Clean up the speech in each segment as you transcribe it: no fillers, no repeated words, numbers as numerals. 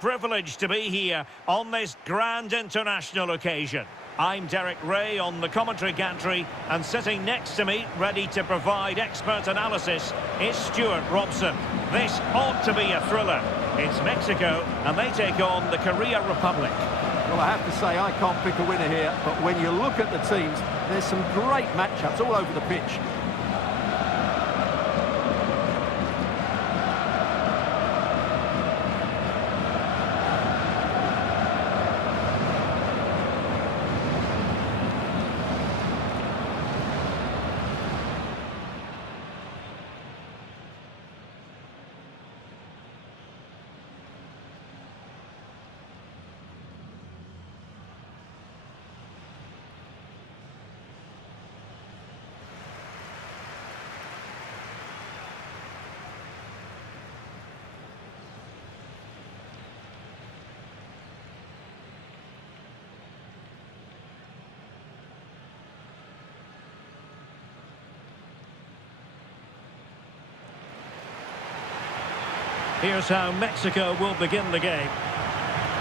Privilege to be here on this grand international occasion. I'm Derek Ray on the commentary gantry, and sitting next to me, ready to provide expert analysis, is Stuart Robson. This ought to be a thriller. It's Mexico, and they take on the Korea Republic. Well, I have to say, I can't pick a winner here, but when you look at the teams, there's some great matchups all over the pitch. Here's how Mexico will begin the game.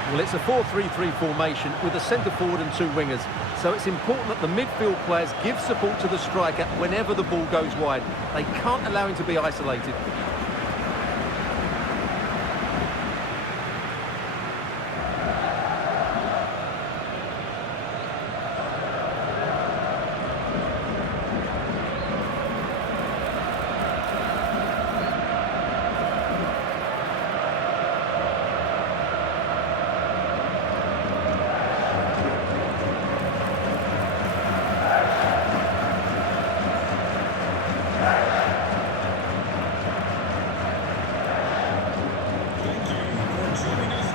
Well, it's a 4-3-3 formation with a centre forward and two wingers. So it's important that the midfield players give support to the striker whenever the ball goes wide. They can't allow him to be isolated.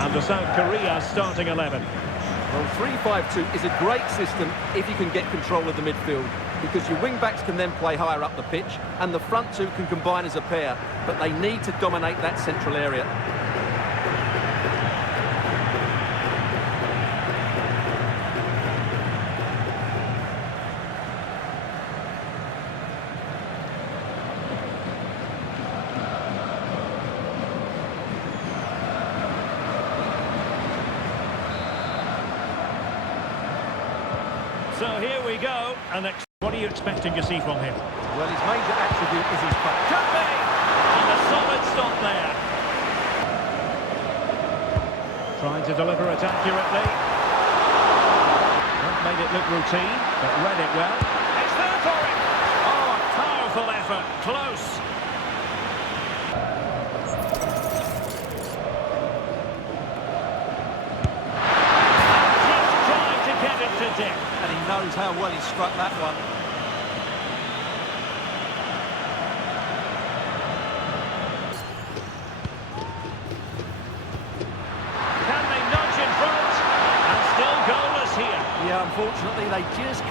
And the South Korea starting 11. Well, 3-5-2 is a great system if you can get control of the midfield, because your wing-backs can then play higher up the pitch and the front two can combine as a pair, but they need to dominate that central area. So here we go, and what are you expecting to see from him? Well, his major attribute is his pass. Could be! And a solid stop there. Trying to deliver it accurately. Not made it look routine, but read it well. It's there for him! Oh, a powerful effort, close. Just trying to get it to depth. And he knows how well he struck that one. Can they nudge in front? And still goalless here. Yeah, unfortunately, they just...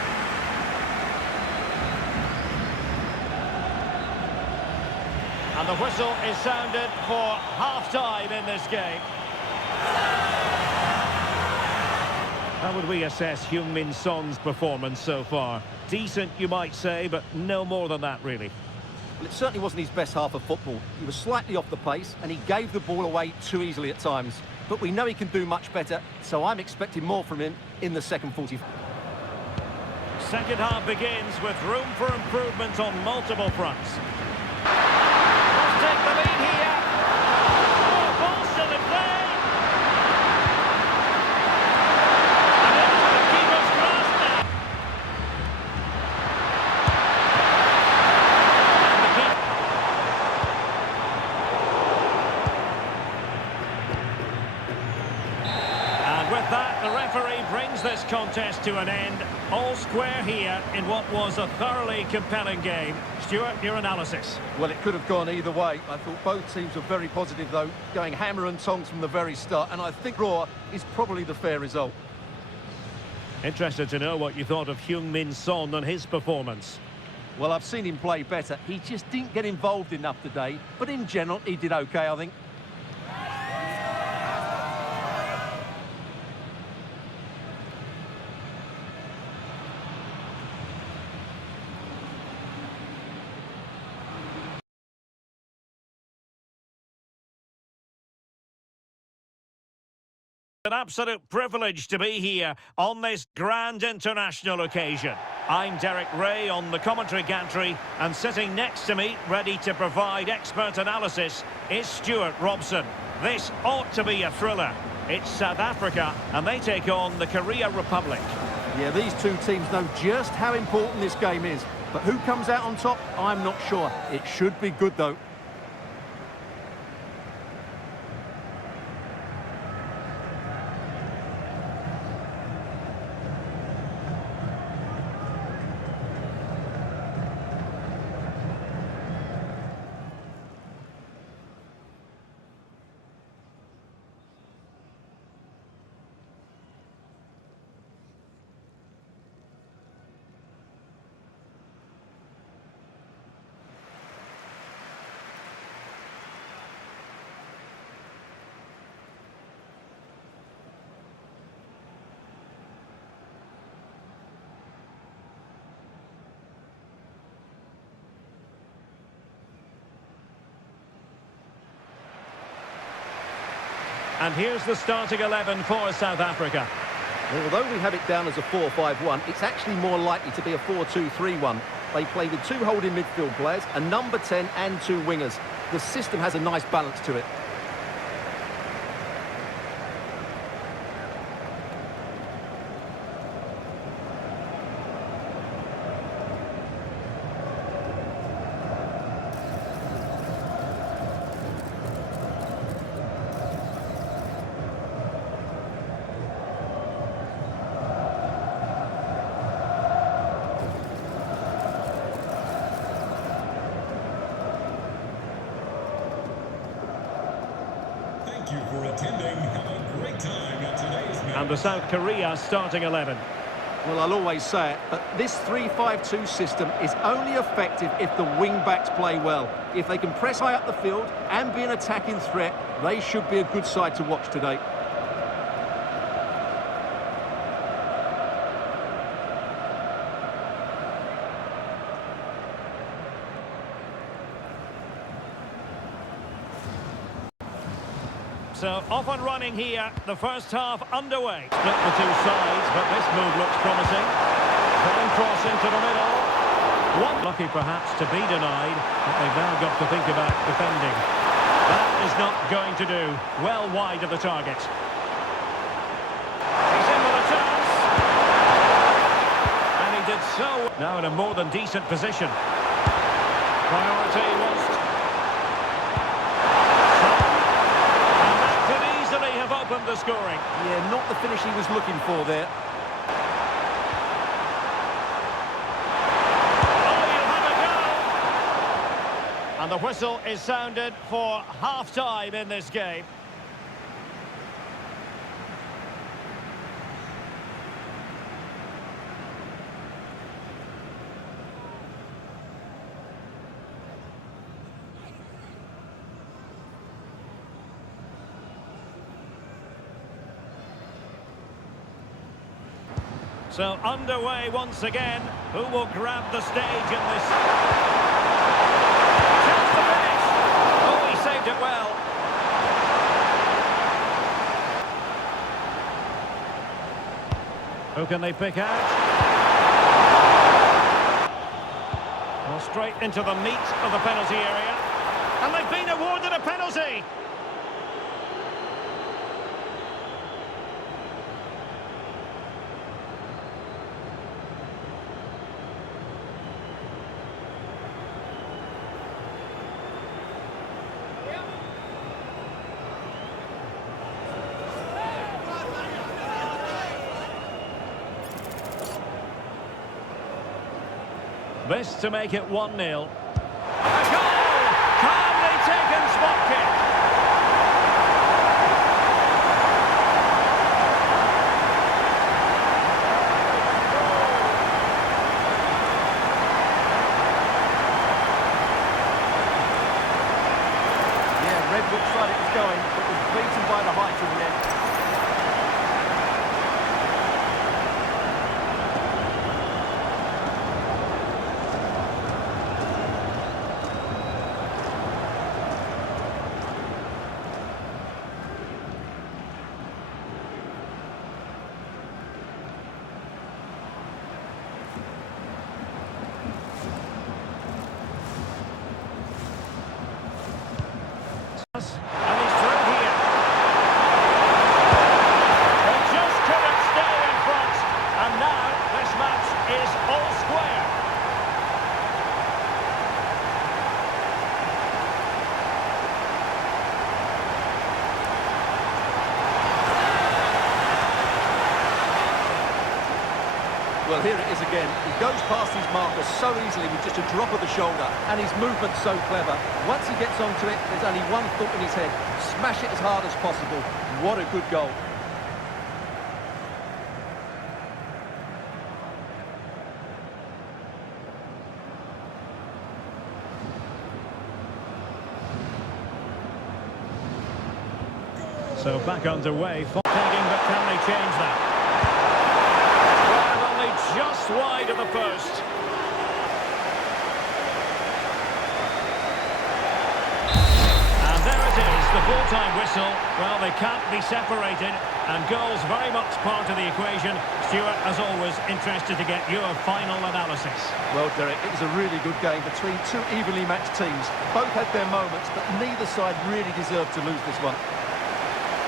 And the whistle is sounded for half-time in this game. How would we assess Heung-min Son's performance so far? Decent, you might say, but no more than that, really. Well, it certainly wasn't his best half of football. He was slightly off the pace, and he gave the ball away too easily at times. But we know he can do much better, so I'm expecting more from him in the second 45. Second half begins with room for improvement on multiple fronts. Must take the lead here. Oh, ball still in play. And into the keeper's grasp now. And the keeper. And with that, the referee brings this contest to an end. All square here in what was a thoroughly compelling game. Stuart, your analysis. Well, it could have gone either way. I thought both teams were very positive, though, going hammer and tongs from the very start, and I think draw is probably the fair result. Interested to know what you thought of Heung-min Son and his performance. Well, I've seen him play better. He just didn't get involved enough today, but in general, he did okay, I think. An absolute privilege to be here on this grand international occasion. I'm Derek Ray on the commentary gantry, and sitting next to me, ready to provide expert analysis, is Stuart Robson. This ought to be a thriller. It's South Africa, and they take on the Korea Republic. Yeah, these two teams know just how important this game is. But who comes out on top, I'm not sure. It should be good, though. And here's the starting 11 for South Africa. Well, although we have it down as a 4-5-1, it's actually more likely to be a 4-2-3-1. They play with two holding midfield players, a number 10 and two wingers. The system has a nice balance to it. Thank you for attending. Have a great time at today's match. And the South Korea starting 11. Well, I'll always say it, but this 3-5-2 system is only effective if the wing-backs play well. If they can press high up the field and be an attacking threat, they should be a good side to watch today. So off and running here, the first half underway. Split the two sides, but this move looks promising. Fine cross into the middle. One lucky perhaps to be denied, but they've now got to think about defending. That is not going to do. Well wide of the target. He's in with a chance. And he did so. Now in a more than decent position. Priority was have opened the scoring. Yeah, not the finish he was looking for there. Oh, you have a go! And the whistle is sounded for half-time in this game. So underway once again. Who will grab the stage in this? Chance to finish. Oh, he saved it well. Who can they pick out? Well, straight into the meat of the penalty area. And they've been awarded a penalty. This to make it 1-0. A goal! Calmly taken spot kick. Yeah, Red looks like it was going, but was beaten by the height in the end. pass, and he's through here. They just couldn't stay in front, and now this match is all square. Well, here it is again. He goes past his marker so easily with just a drop of the shoulder, and his movement's so clever. Once he gets onto it, there's only one thought in his head: smash it as hard as possible. What a good goal. So back underway, tagging, but can they change that? Well, only just wide of the post. And there it is, the full-time whistle. Well, they can't be separated, and goals very much part of the equation. Stuart, as always, interested to get your final analysis. Well, Derek, it was a really good game between two evenly matched teams. Both had their moments, but neither side really deserved to lose this one.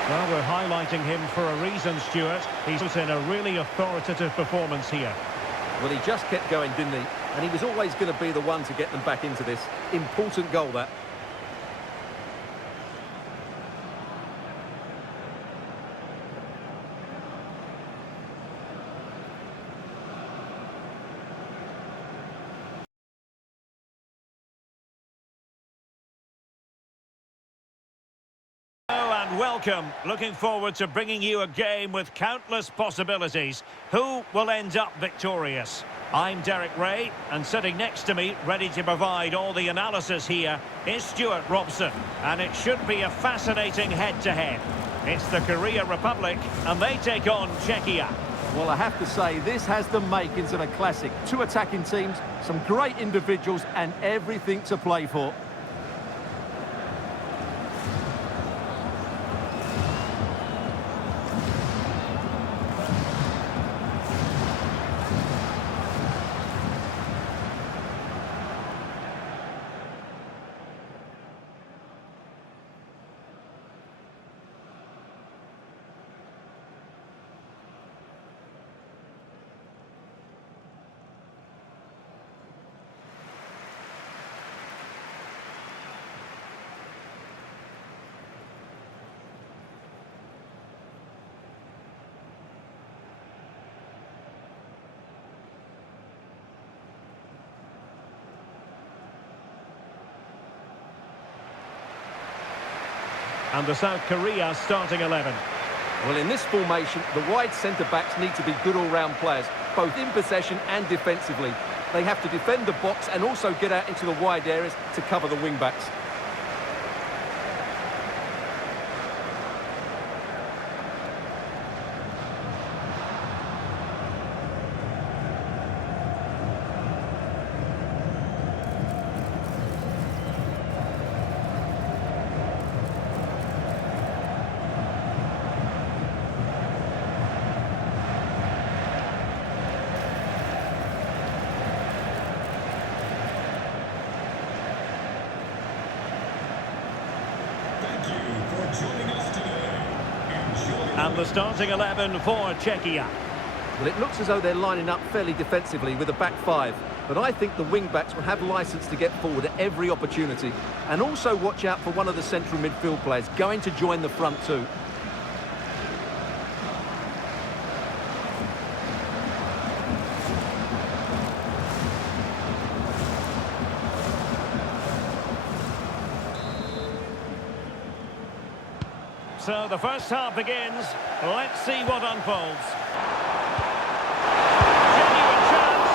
Well, we're highlighting him for a reason, Stuart. He's put in a really authoritative performance here. Well, he just kept going, didn't he? And he was always going to be the one to get them back into this. Important goal, that. And welcome. Looking forward to bringing you a game with countless possibilities. Who will end up victorious? I'm Derek Ray, and sitting next to me, ready to provide all the analysis here, is Stuart Robson. And it should be a fascinating head-to-head. It's the Korea Republic, and they take on Czechia. Well, I have to say, this has the makings of a classic. Two attacking teams, some great individuals, and everything to play for. And the South Korea starting 11. Well, in this formation, the wide centre-backs need to be good all-round players, both in possession and defensively. They have to defend the box and also get out into the wide areas to cover the wing-backs. Thank you for joining us today. Enjoy And the starting 11 for Czechia. Well, it looks as though they're lining up fairly defensively with a back five, but I think the wing-backs will have licence to get forward at every opportunity. And also watch out for one of the central midfield players going to join the front two. So the first half begins. Let's see what unfolds. Genuine chance.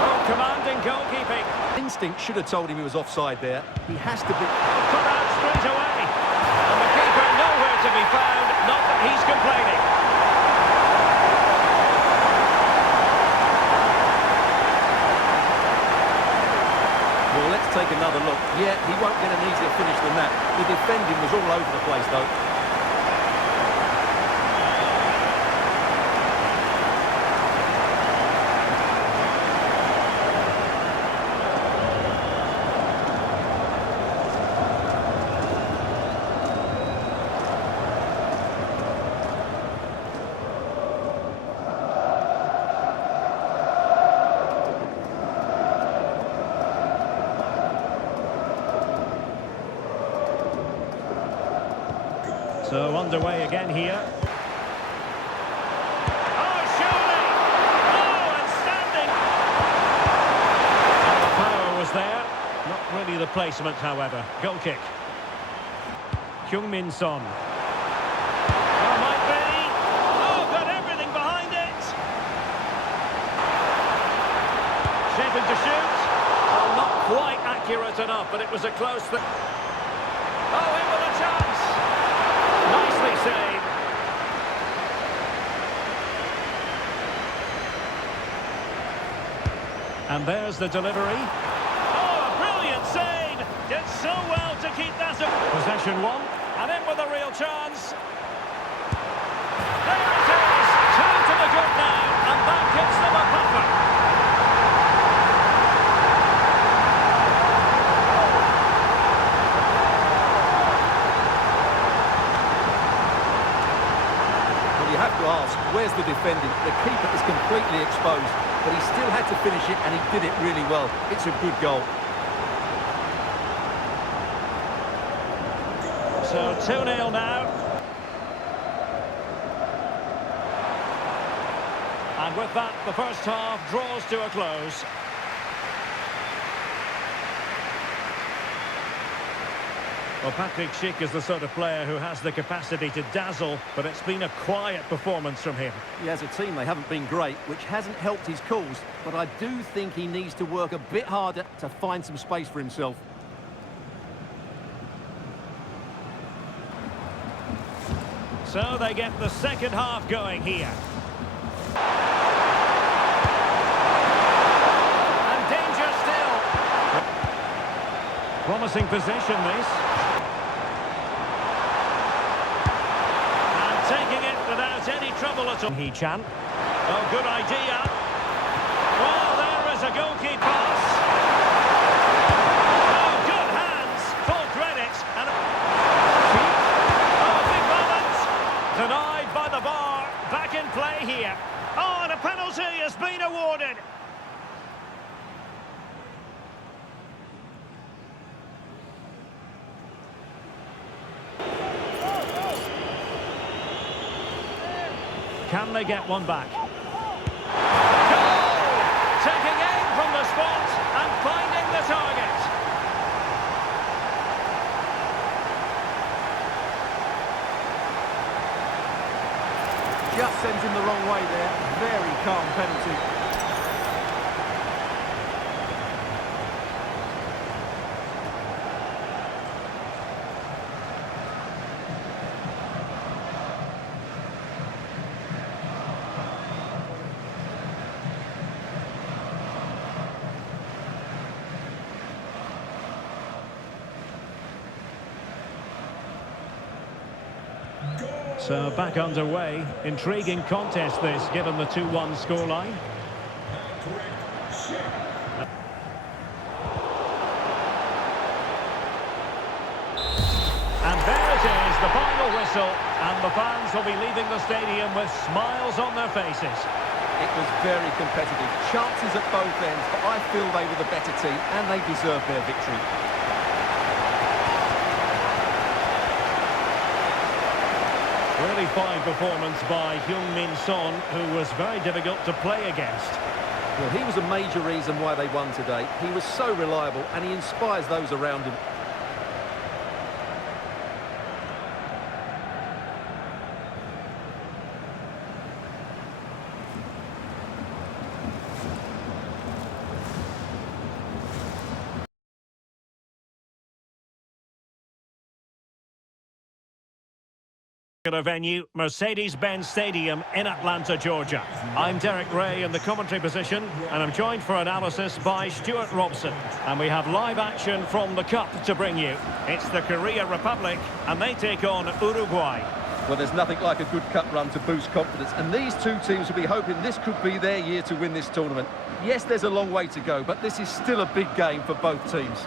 Oh, commanding goalkeeping. Instinct should have told him he was offside there. He has to be... Put out straight away. And the keeper nowhere to be found. Not that he's complaining. Well, let's take another look. Yeah, he won't get an easier finish than that. The defending was all over the place, though. So underway again here. Oh, surely! Oh, and standing! And the power was there. Not really the placement, however. Goal kick. Heung-min Son. Oh, might be. Oh, got everything behind it. Shaping to shoot. Oh, not quite accurate enough, but it was a close thing. Oh, in with a chance. Nicely saved. And there's the delivery. Oh, a brilliant save. Did so well to keep that up. Possession one. And in with a real chance. There it is. Two to the good now. And that gives them a buffer. You have to ask, where's the defending? The keeper is completely exposed, but he still had to finish it, and he did it really well. It's a good goal. So 2-0 now. And with that, the first half draws to a close. Well, Patrick Schick is the sort of player who has the capacity to dazzle, but it's been a quiet performance from him. As a team, they haven't been great, which hasn't helped his cause, but I do think he needs to work a bit harder to find some space for himself. So they get the second half going here. And danger still. Promising position, this. And taking it without any trouble at all. Hee-chan. Oh, good idea. Well, there is a goalkeeper pass. Oh, good hands. Full credit. And oh, big moment. Denied by the bar. Back in play here. Oh, and a penalty has been awarded. Can they get one back? Goal! Taking aim from the spot and finding the target. Just sends him the wrong way there. Very calm penalty. So back underway. Intriguing contest this, given the 2-1 scoreline. And there it is, the final whistle. And the fans will be leaving the stadium with smiles on their faces. It was very competitive. Chances at both ends, but I feel they were the better team and they deserved their victory. Really fine performance by Heung-min Son, who was very difficult to play against. Well, he was a major reason why they won today. He was so reliable and he inspires those around him. Venue, Mercedes-Benz Stadium in Atlanta, Georgia. I'm Derek Ray in the commentary position, and I'm joined for analysis by Stuart Robson. And we have live action from the Cup to bring you. It's the Korea Republic, and they take on Uruguay. Well, there's nothing like a good cup run to boost confidence, and these two teams will be hoping this could be their year to win this tournament. Yes, there's a long way to go, but this is still a big game for both teams.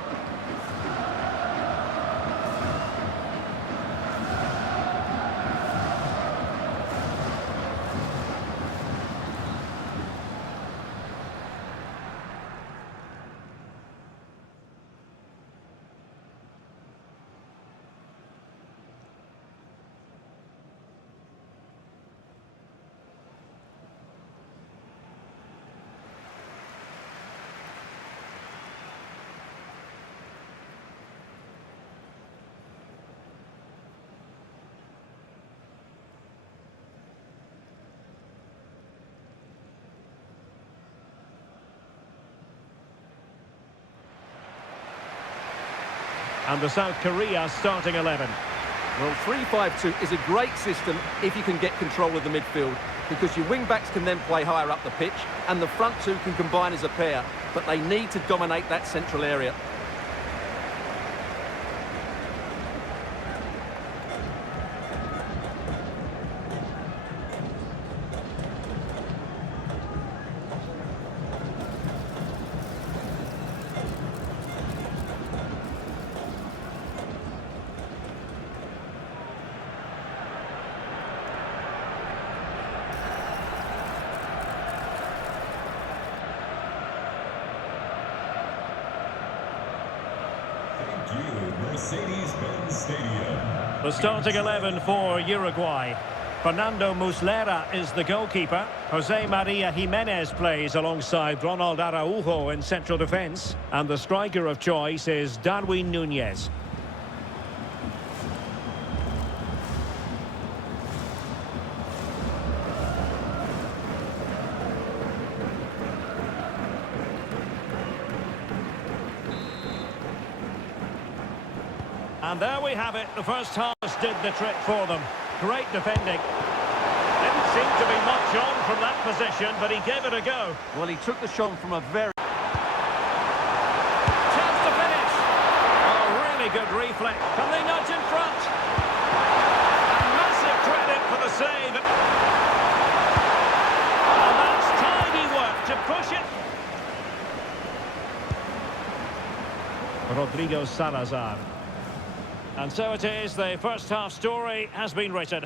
And the South Korea starting 11. Well, 3-5-2 is a great system if you can get control of the midfield, because your wing-backs can then play higher up the pitch and the front two can combine as a pair, but they need to dominate that central area. Thank you, Mercedes-Benz Stadium. The starting 11 for Uruguay. Fernando Muslera is the goalkeeper. Jose Maria Jimenez plays alongside Ronald Araujo in central defence. And the striker of choice is Darwin Núñez. And there we have it. The first half did the trick for them. Great defending. Didn't seem to be much on from that position, but he gave it a go. Well, he took the shot from a very... Chance to finish. Oh, really good reflex. Can they nudge in front? And massive credit for the save. And that's tidy work to push it. Rodrigo Salazar. And so it is, the first half story has been written.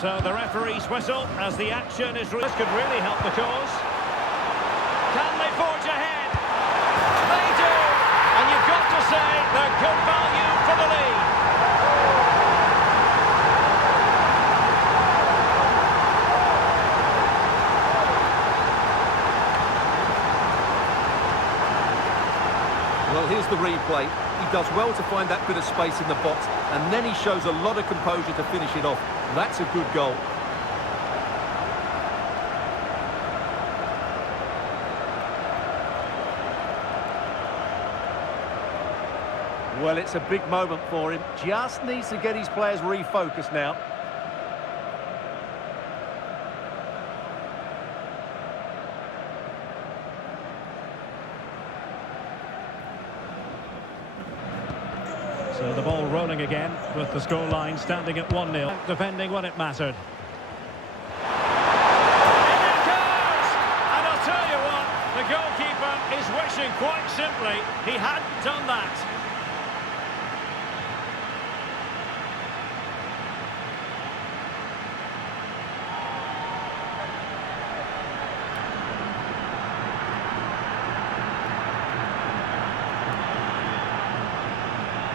So the referee's whistle as the action is... This could really help the cause. Can they forge ahead? They do! And you've got to say they're good value for the lead. Well, here's the replay. He does well to find that bit of space in the box, and then he shows a lot of composure to finish it off. That's a good goal. Well, it's a big moment for him. Just needs to get his players refocused now. So the ball rolling again with the scoreline standing at 1-0, defending when it mattered. In it goes! And I'll tell you what, the goalkeeper is wishing quite simply he hadn't done that.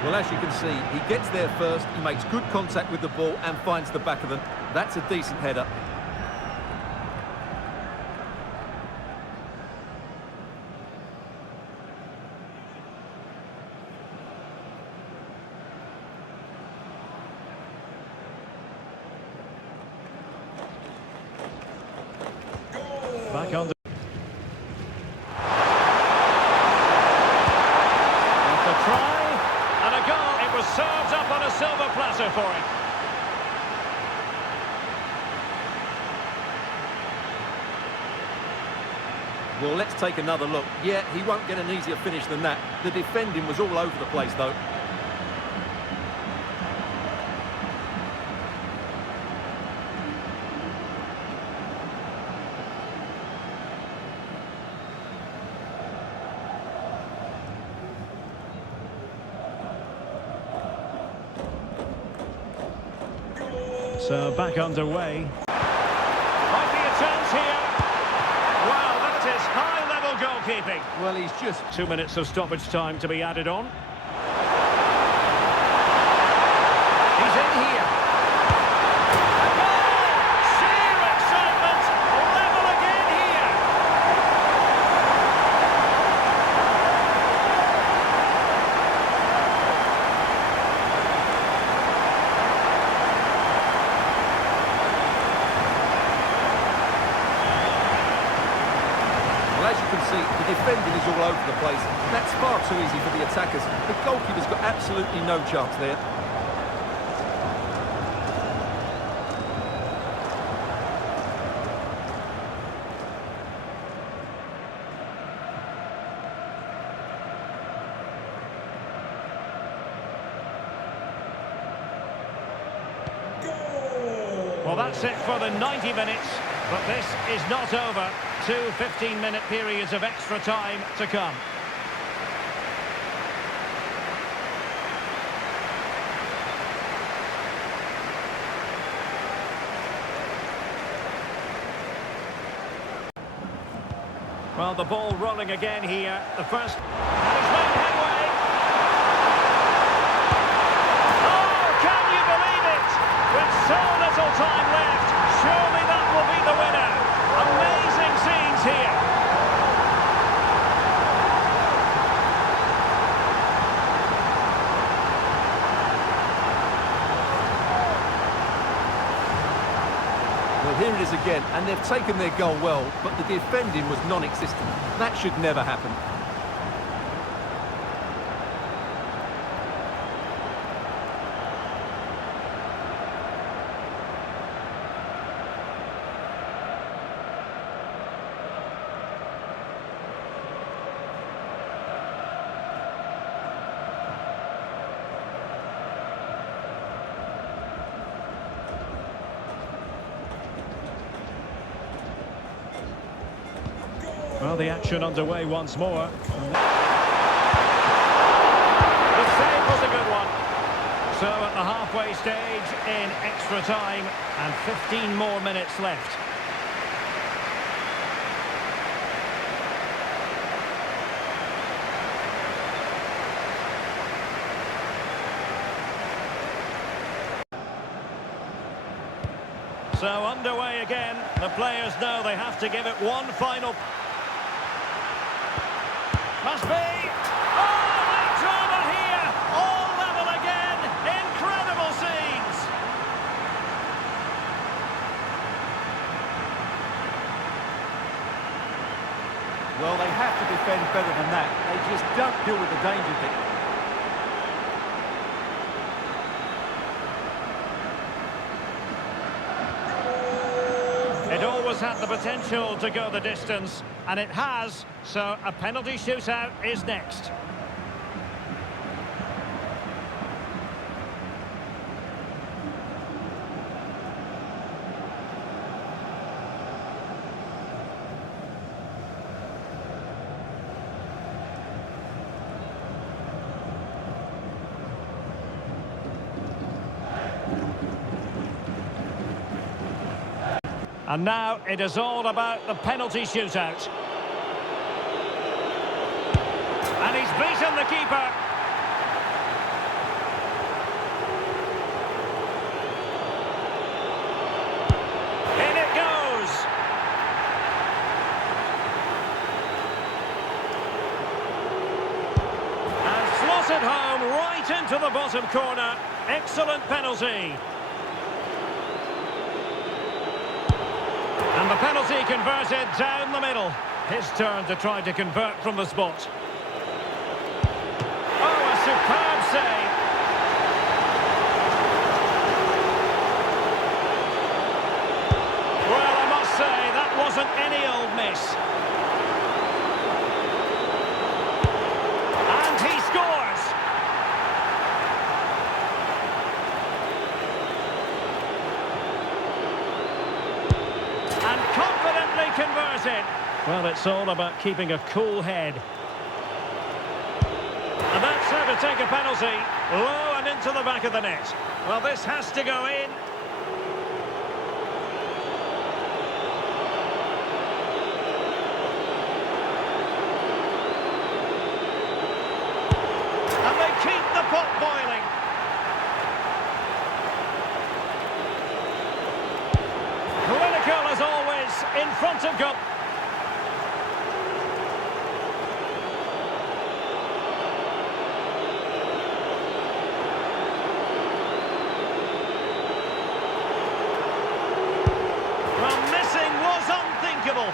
Well, as you can see, he gets there first, he makes good contact with the ball and finds the back of them. That's a decent header. Back on the... The try. And a goal. It was served up on a silver platter for him. Well, let's take another look. Yeah, he won't get an easier finish than that. The defending was all over the place, though. So back underway. Might be a chance here. Wow, that is high-level goalkeeping. Well, he's just... 2 minutes of stoppage time to be added on. He's in here. A goal! Sheer excitement! Level again here. over the place. That's far too easy for the attackers. The goalkeeper's got absolutely no chance there. Well, that's it for the 90 minutes, but this is not over. 2 15-minute periods of extra time to come. Well, the ball rolling again here. The first... And he's made headway. Oh, can you believe it? With so little time left, surely that will be the winner. Amazing scenes here. Well, here it is again, and they've taken their goal well, but the defending was non-existent. That should never happen. Well, the action underway once more. The save was a good one. So at the halfway stage in extra time and 15 more minutes left. So underway again. The players know they have to give it one final... Must be. Oh, that drama here. All level again. Incredible scenes. Well, they have to defend better than that. They just don't deal with the danger thing. It always had the potential to go the distance, and it has, so a penalty shootout is next. And now it is all about the penalty shootout. And he's beaten the keeper. In it goes. And slotted home right into the bottom corner. Excellent penalty. And the penalty converted down the middle. His turn to try to convert from the spot. Oh, a superb save. Well, I must say, that wasn't any old miss. And he scores. And confidently converted. Well, it's all about keeping a cool head. And that's how to take a penalty. Low and into the back of the net. Well, this has to go in. And they keep the pot boiling. Clinical as always, in front of goal. Well, missing was unthinkable.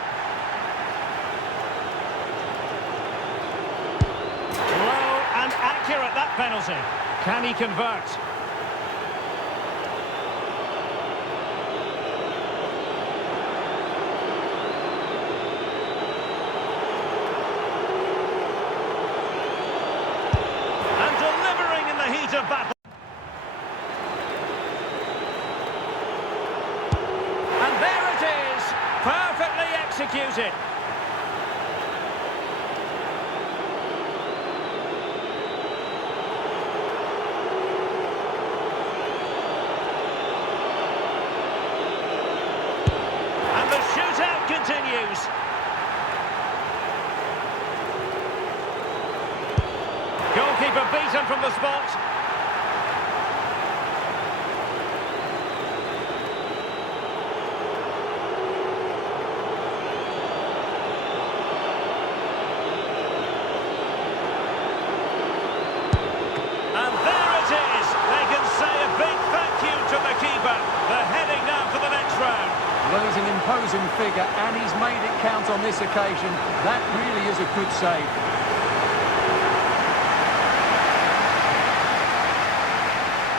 accurate, that penalty. Can he convert? And delivering in the heat of battle. And there it is, perfectly executed. And the shootout continues. Goalkeeper beaten from the spot. And there it is. They can say a big thank you to the keeper. They're heading now for the next round. Well, he's an imposing figure, and he's made it count on this occasion. That really is a good save.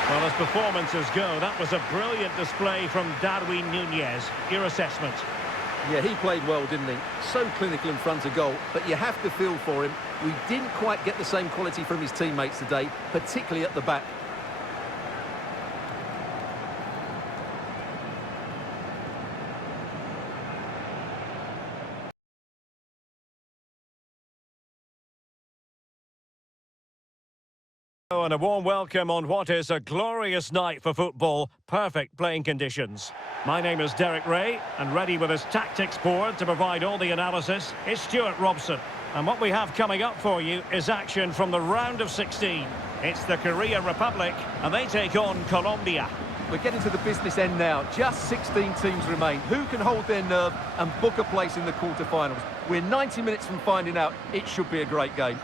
Well, as performances go, that was a brilliant display from Darwin Núñez. Your assessment? Yeah, he played well, didn't he? So clinical in front of goal, but you have to feel for him. We didn't quite get the same quality from his teammates today, particularly at the back. And a warm welcome on what is a glorious night for football. Perfect playing conditions. My name is Derek Ray, and ready with his tactics board to provide all the analysis is Stuart Robson. And what we have coming up for you is action from the round of 16. It's the Korea Republic, and they take on Colombia. We're getting to the business end now. Just 16 teams remain. Who can hold their nerve and book a place in the quarterfinals? We're 90 minutes from finding out. It should be a great game.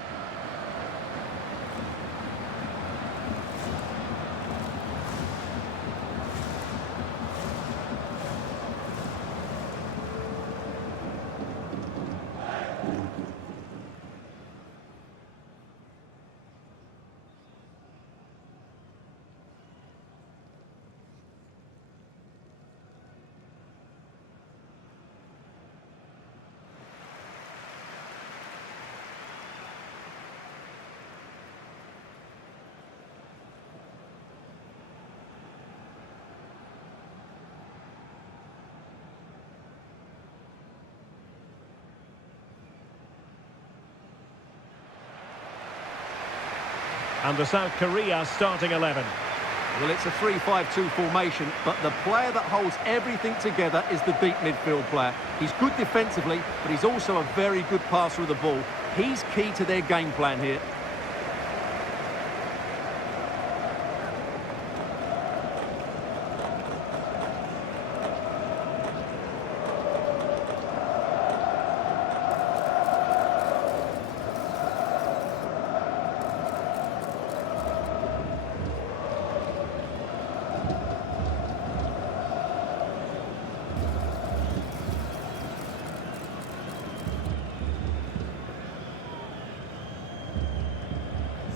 And the South Korea starting 11. Well, it's a 3-5-2 formation, but the player that holds everything together is the deep midfield player. He's good defensively, but he's also a very good passer of the ball. He's key to their game plan here.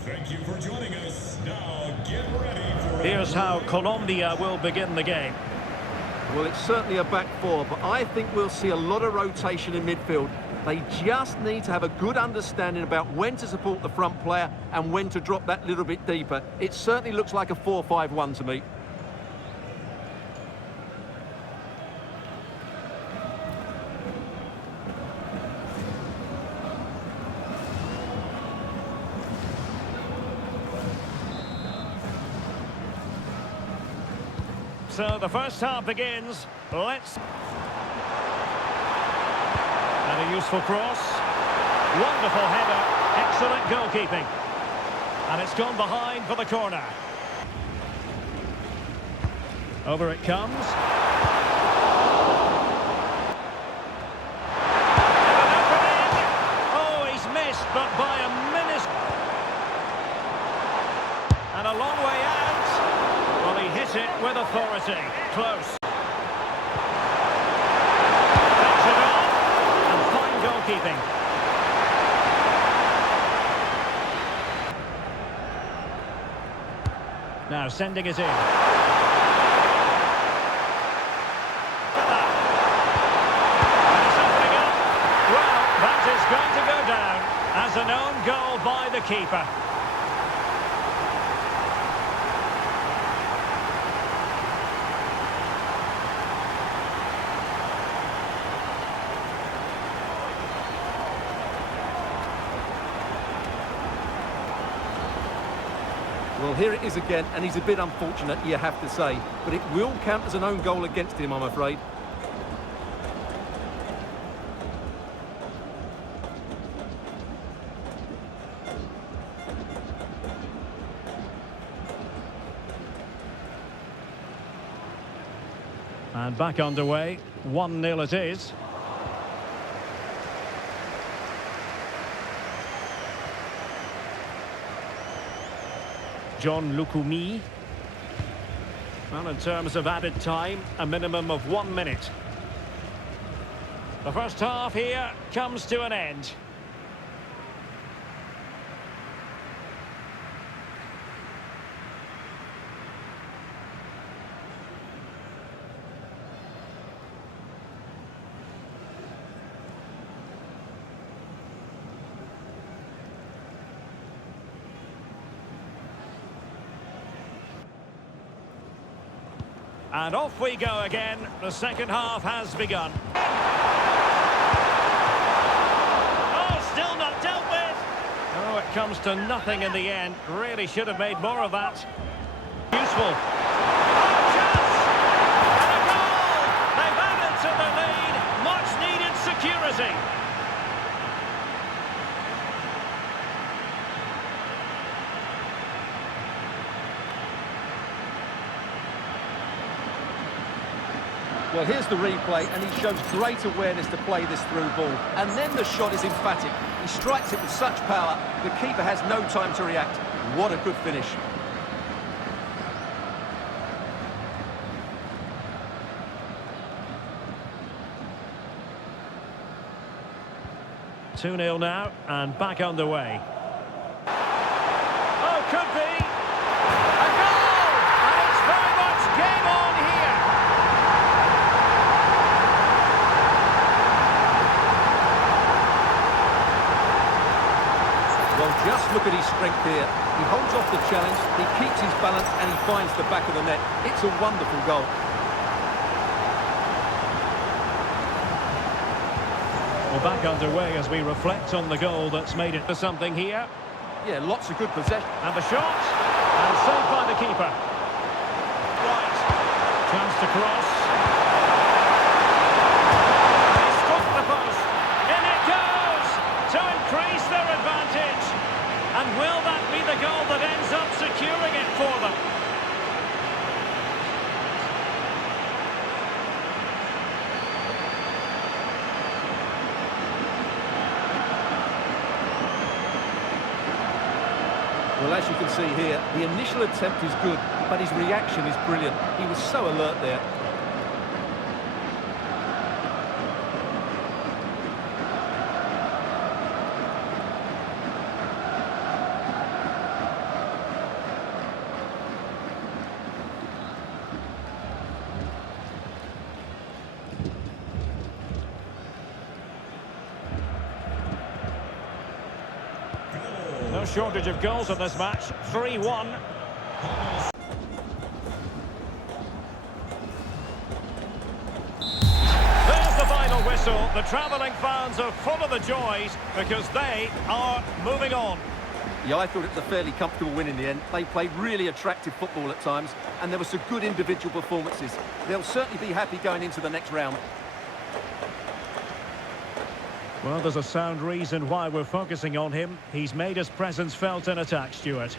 Thank you for joining us. Now get ready for... Here's how Colombia will begin the game. Well, it's certainly a back four, but I think we'll see a lot of rotation in midfield. They just need to have a good understanding about when to support the front player and when to drop that little bit deeper. It certainly looks like a 4-5-1 to me. So the first half begins. Let's... And a useful cross. Wonderful header. Excellent goalkeeping. And it's gone behind for the corner. Over it comes. Oh, he's missed, but by a minute. And a long way out. Well, he hit it with authority. Close. Takes it on. And fine goalkeeping. Now sending it in. Well, that is going to go down as an own goal by the keeper. Well, here it is again, and he's a bit unfortunate, you have to say. But it will count as an own goal against him, I'm afraid. And back underway, 1-0 it is. John Lukumi. Well, in terms of added time, a minimum of 1 minute. The first half here comes to an end. And off we go again. The second half has begun. Oh, still not dealt with. Oh, it comes to nothing in the end. Really should have made more of that. Useful. Oh, chance! And a goal! They've added to the lead. Much needed security. Well, here's the replay, and he shows great awareness to play this through ball. And then the shot is emphatic. He strikes it with such power, the keeper has no time to react. What a good finish. Two 2-0 now, and back underway. Oh, could be. A goal! And it's very much game on here. Well, just look at his strength here. He holds off the challenge, he keeps his balance, and he finds the back of the net. It's a wonderful goal. Well, back underway as we reflect on the goal that's made it for something here. Yeah, lots of good possession. And the shot, and saved by the keeper. Right, chance to cross. They struck the post. In it goes to increase their advantage. And will that be the goal that ends up securing it for them? Well, as you can see here, the initial attempt is good, but his reaction is brilliant. He was so alert there. No shortage of goals in this match. 3-1. There's the final whistle. The travelling fans are full of the joys because they are moving on. Yeah, I thought it was a fairly comfortable win in the end. They played really attractive football at times, and there were some good individual performances. They'll certainly be happy going into the next round. Well, there's a sound reason why we're focusing on him. He's made his presence felt in attack, Stuart.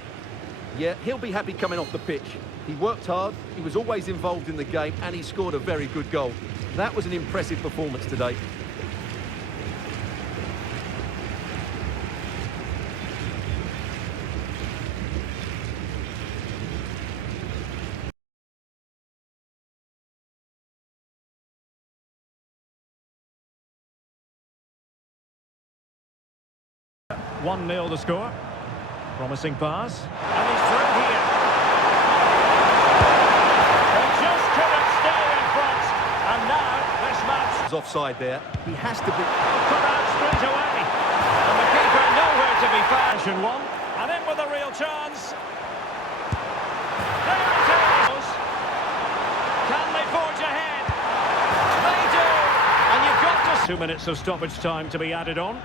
Yeah, he'll be happy coming off the pitch. He worked hard, he was always involved in the game, and he scored a very good goal. That was an impressive performance today. One 1-0 the score. Promising pass. And he's through here. was offside there. He has to be... Put out straight away. And the keeper nowhere to be found. One. And in with a real chance. There it is. Can they forge ahead? They do. And you've got to... 2 minutes of stoppage time to be added on.